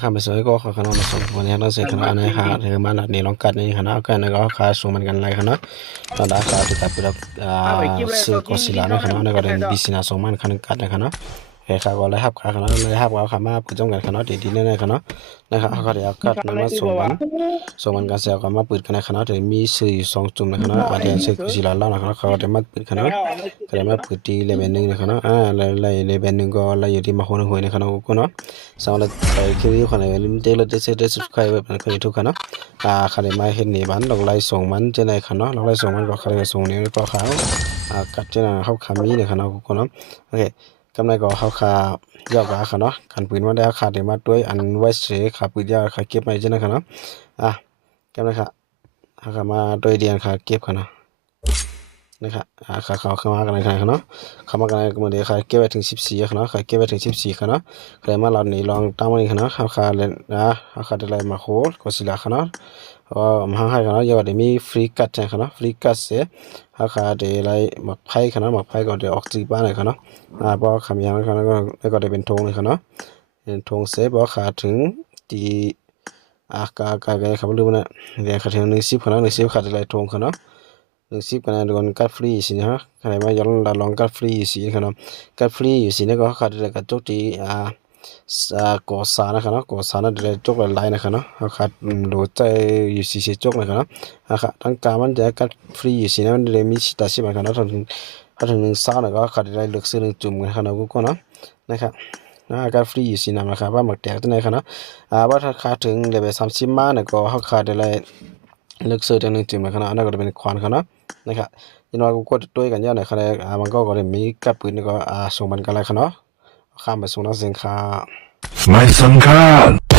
ข้ามไปสวยก็ขนาดมาส่งวันนี้เราเสร็จขนาดในหาเธอมาหนัดนี้ลองกัดในขนาดกันก็ขาสูงมันกันไรขนาดตอนได้ขาติดตามไปแล้วสื่อก็สิลาในขนาดนั้นก็เดินบิสินาส่งมันขนาดกัดในขนาดเฮ้ยข้าก็เลยหับขาขนาดเลยหับว่าขามาปืนจ้องกันขนาดดีๆในขนาดนะครับเขาก็เดี๋ยวกัดนั้นมาส่งมันกันเสียก็มาปืนกันในขนาดถึงมีสื่อสองจุ่มในขนาดอาจจะสื่อก็สิลาเล่าในขนาดเขาเดี๋ยวมาปืนขนาดก็เดี๋ยวมาปืนตีเลเวลหนึ่งในขนาดเลยเลเวลหนึ่งก็เลยอยู่ที่มาคนหวยในขนาดกูเนาะสำหรับไปคิวคนไหนลิมิเต็ดเลยได้subscribe แบบนั้นก็อยู่ทุกขนาดใครมาเห็นนี่บ้านลองไล่ส่งมันจะในขนาดลองไล่ส่งมันก็ใครก็ส่งนี่ก็เขากัดจะนะเขาขามีในขนาดกูเนาะโอเคกำไรก็เขาขายอกขาเนาะขันปืนมาได้ขาเดี๋ยวมาด้วยอันไว้เสียขาปืนยาวขาเก็บไปจะในขนาดกำไรค่ะเขามาโดยเดียนขาเก็บขนาดนะครับขาเขาเข้ามากันในขนาดเนาะเข้ามากันในกลุ่มเดียวขาเก็บไปถึง14ขนาดขาเก็บไปถึง14ขนาดใครมาเราหนีลองตั้งมันขนาดเขาขาเล่นเขาขาได้ไรมาโคก็สิลาขนาดมาให้ขนาดเยอะเดี๋ยวมีฟรีคัทใช่ขนาดฟรีคัทเสียเขาขาได้ไรหมักไพ่ขนาดหมักไพ่ก็เดี๋ยวออกจีบ้านเลยขนาดพอคำยังขนาดก็ได้เป็นธงเลยขนาดเป็นธงเสียพอขาถึงที่กเขาไม่รู้นะเดี๋ยวขาถึง10ขนาด10ขาได้ไรธงขนาด10กันโดนกัดฟรีสินะใครมาย้อนลองกัดฟรีสิครับกัดฟรีสินะก็ขาดเลยกัดจุดที่ก่อสร้างนะครับก่อสร้างนั่นเลยจุกหลายนะครับขาดโหลดใจอยู่สิจุกนะครับทั้งการมันจะกัดฟรีสินะมันเลยมีสิทธิ์สิบนะครับถ้าถึง1 สร้างก็ขาดได้เลือกซื้อ1 จุ่มนะครับกูก็นะครับกัดฟรีสินะครับว่าหมักแตกตัวไหนครับว่าถ้าขาดถึงเลเวล30มาเนี่ยก็ขาดได้เลือกซื้อ1 จุ่มนะครับนั่นก็จะเป็นควานครับนะครับยันว่ากูกดด้วยกันเยอะหน่อยครับมันก็ได้มีกับปืนก็ส่งมันกันเลยครับข้ามไปส่งนักเสียงค่ะไม่สำคัญ